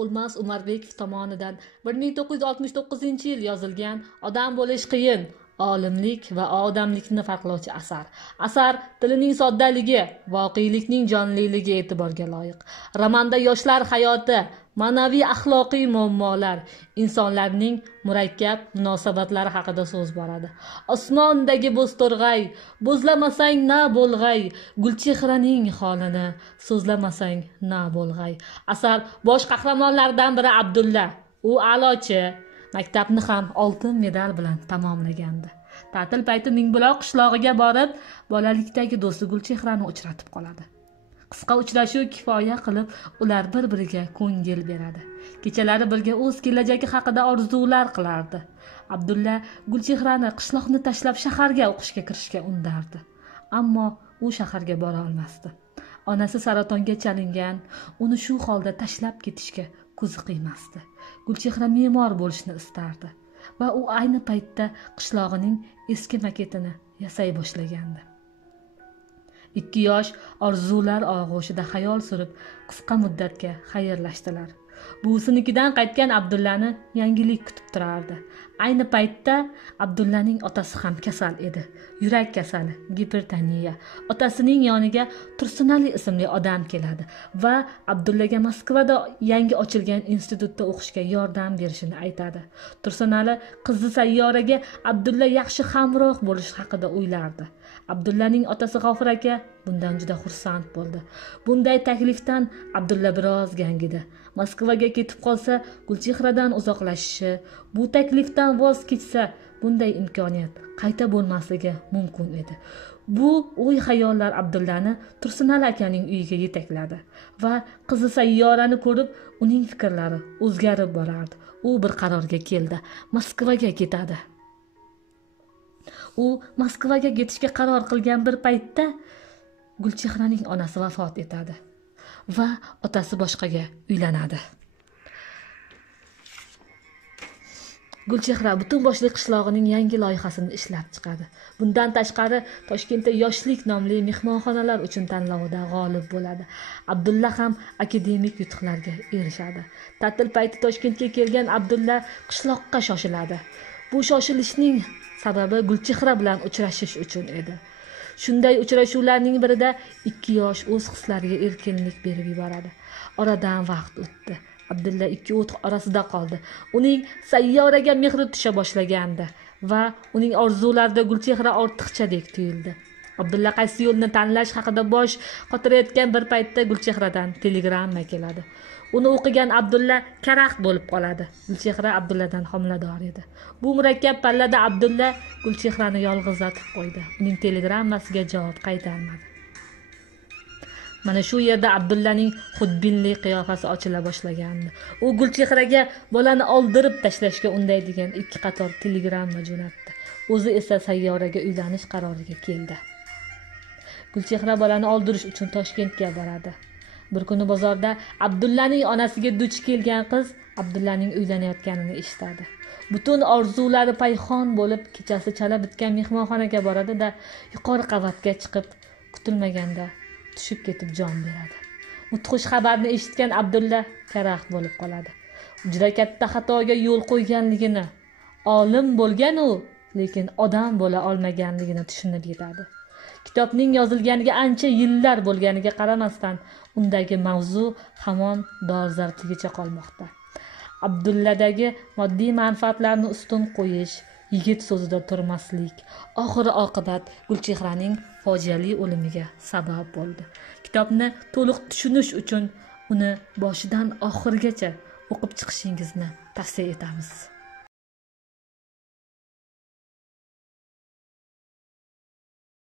O'lmas Umarbekov tomonidan 1969-yil yozilgan Odam bo'lish qiyin, olimlik va odamlikni farqlovchi asar. Asar tilining soddaligi, voqelikning jonliligi e'tiborga loyiq. Romanda yoshlar hayoti, ma'naviy axloqiy muammolar, insonlarning murakkab munosabatlari haqida so'z boradi. Osmondagi bo'zto'rg'ay, bo'zlamasang na bo'lg'ay, Gulchehraning holini so'zlamasang na bo'lg'ay. Asar bosh qahramonlardan biri Abdulla. U a'lochi, maktabni ham oltin medal bilan tamomlagandi. Ta'til payti Mingbuloq qishlog'iga borib, bolalikdagi do'sti Gulchehrani uchratib qoladi. Qisqa uchrashuv kifoya qilib, ular bir-biriga ko'ngil beradi. Kechalari birga o'z kelajagi haqida orzular qilardi. Abdulla Gulchehrani qishloqni tashlab shaharga o'qishga kirishga undardi. Ammo u shaharga bora olmasdi. Onasi saratonga chalingan, uni shu holda tashlab ketishga ko'zi qiymasdi. Gulchehra me'mor bo'lishni istardi va u ayni paytda qishlog'ining eski maketini yasay boshlagandi. 2 yosh orzular og'ushida xayol surib, qisqa muddatga xayrlashdilar. Buvsinikidan qaytgan Abdullani yangilik kutib turardi. Ayni paytda Abdullaning otasi ham kasal edi. Yurak kasali, gipertoniya. Otasining yoniga Tursunali ismli odam keladi va Abdullaga Moskvada yangi ochilgan institutda o'qishga yordam berishini aytadi. Tursunali qizi Sayyoraga Abdulla yaxshi hamroh bo'lish haqida o'ylardi. Abdullaning otasi G'ofur aka bundan juda xursand bo'ldi. Bunday taklifdan Abdulla biroz gangidi. Moskvaga ketib qolsa, Gulchehradan uzoqlashishi, bu taklifdan voz kechsa, bunday imkoniyat qayta bo'lmasligi mumkin edi. Bu o'y-xayollar Abdullani Tursunali akaning uyiga yetakladi va qizi Sayyorani ko'rib, uning fikrlari o'zgarib borardi. U bir qarorga keldi. Moskvaga ketadi. U Moskvaga ketishga qaror qilgan bir paytda Gulchehraning onasi vafot etadi va otasi boshqaga uylanadi. Gulchehra butun boshli qishlog'ining yangi loyihasini ishlab chiqadi. Bundan tashqari Toshkentda yoshlik nomli mehmonxonalar uchun tanlovda g'olib bo'ladi. Abdulla ham akademik yutuqlarga erishadi. Ta'til payti Toshkentga kelgan Abdulla qishloqqa shoshiladi. Bu shoshilishning sababi Gulchehra bilan uchrashish uchun edi. Shunday uchrashuvlarning birida 2 yosh o'z hislariga erkinlik berib yuboradi. Oradan vaqt o'tdi. Abdulla 2 o't orasida qoldi. Uning Sayyoraga mehri tusha boshlagandi va uning orzularida Gulchehra ortiqchadek tuyuldi. Abdulla qaysi yo'lni tanlash haqida bosh qotirayotgan bir paytda Gulchehradan telegramma keladi. Uni o'qigan Abdulla karaxt bo'lib qoladi. Gulchehra Abdulladan homilador edi. Bu murakkab pallada Abdulla Gulchehrani yolg'izlatib qo'ydi. Uning telegrammasiga javob qaytarmadi. Mana shu yerda Abdullaning xudbinlik qiyofasi ochila boshlagandi. U Gulchehraga bolani oldirib tashlashga undaydigan 2 qator telegramma jo'natdi. O'zi esa Sayyoraga uylanish qaroriga keldi. Gulchehra bolani oldirish uchun Toshkentga boradi. Bir kuni bozorda Abdullaning onasiga duch kelgan qiz Abdullaning uylanayotganini eshitadi. Butun orzulari payxon bo'lib, kechasi chala bitgan mehmonxonaga boradi-da, yuqori qavatga chiqib, kutilmaganda tushib ketib jon beradi. Mudhish xabarni eshitgan Abdulla karaxt bo'lib qoladi. Juda katta xatoga yo'l qo'yganligini, olim bo'lgan u, lekin odam bo'la olmaganligini tushunib yetadi. Kitobning yozilganiga ancha yillar bo'lganiga qaramasdan, undagi mavzu hamon dolzarbligicha qolmoqda. Abdulladagi moddiy manfaatlarni ustun qo'yish, yigit so'zida turmaslik, oxiri oqibat Gulchehraning fojiali o'limiga sabab bo'ldi. Kitobni to'liq tushunish uchun uni boshidan oxirigacha o'qib chiqishingizni tavsiya etamiz.